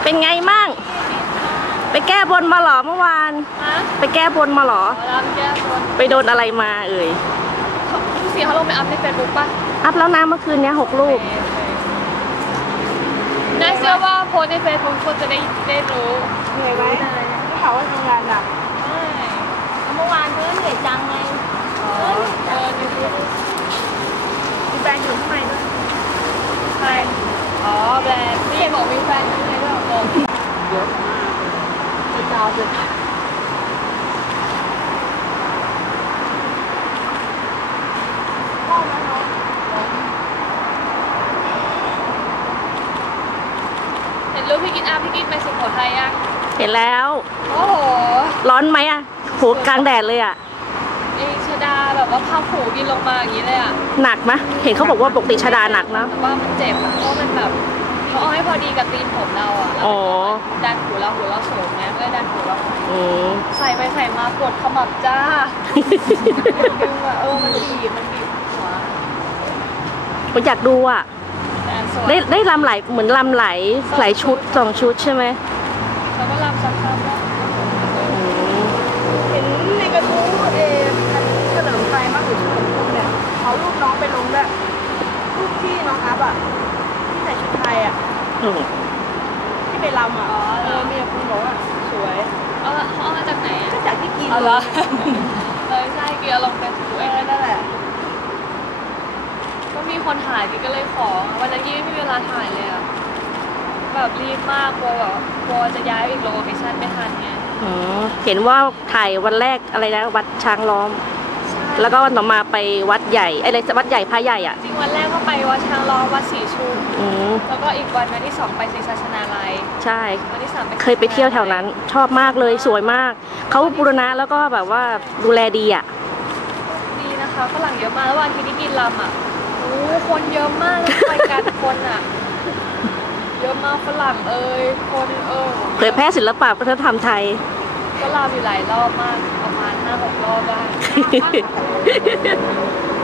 เป็นไงมั่งไปแก้บนมาหรอเมื่อวานไปแก้บนมาหรอไปโดนอะไรมาเอ่ยพี่สีเขาลงไปอัพในเฟซบุ๊กป่ะอัพแล้วนะเมื่อคืนนี้6 รูปน่าเชื่อว่าโพสในเฟซบุ๊กคนจะได้รู้เหนื่อยไหมที่เขาว่าทำงานหนักเมื่อวานเพื่อนเหนื่อยจังไงมีแฟนอยู่ข้างในด้วยใครอ๋อแบรนด์นี่บอกมีแฟนข้างในด้วยงงเยอะมากเลยดาวเลยพ่อไหมเนาะเห็นรูปพี่กินพี่กินไปสุโขทัยยังเห็นแล้วโอ้โหร้อนไหมอ่ะโหกลางแดดเลยอ่ะชดาแบบว่าผ้าผูกินลงมาอย่างนี้เลยอ่ะหนักไหมเห็นเขาบอกว่าปกติชดาหนักนะแต่ว่ามันเจ็บเพราะมันแบบเขาเอาให้พอดีกับตีนผมเราอ่ะดันหูเราสูงไงก็ดันหูเราใส่ไปใส่มาปวดขมับจ้าดึงอ่ะมันบีบหัวผมอยากดูอ่ะได้ลำไหลเหมือนลำไหลชุด2 ชุดใช่ไหมแล้วก็ลำสักครั้งเห็นในกระทู้เฉลิมไทยมากหรือเฉลิมพงษ์เนี่ยเอารูปน้องไปลงด้วยรูปที่น้องอัพอ่ะที่ใส่ชุดไทยอ่ะที่ไปรำอ่ะมีคนบอกว่าสวยเขาเอามาจากไหนอ่ะก็จากที่กินเหรอใช่กินลงไปถูนั่นแหละก็มีคนถ่ายก็เลยขอวันนั้นไม่มีเวลาถ่ายเลยอ่ะแบบรีบมากกลัวจะย้ายอีกโลเคชั่นไม่ทันไงเห็นว่าถ่ายวันแรกอะไรนะวัดช้างล้อมแล้วก็วันต่อมาไปวัดใหญ่อะไรวัดใหญ่พระใหญ่อ่ะจริงวันแรกก็ไปวัดช้างล้อมวัดศรีชุมแล้วก็อีกวันที่2ไปศรีศาสนาลัยใช่วันที่3 เคยไปเที่ยวแถวนั้นชอบมากเลยสวยมากเขาบูรณะแล้วก็แบบว่าดูแลดีอ่ะดีนะคะฝรั่งเยอะมากแล้ววันที่กินลำอ่ะคนเยอะมากแล้วไปกันคนอ่ะเยอะมากฝรั่งคนเผยแพร่ศิลปะวัฒนธรรมไทยก็ลำอยู่หลายรอบมากประมาณ5-6 รอบได้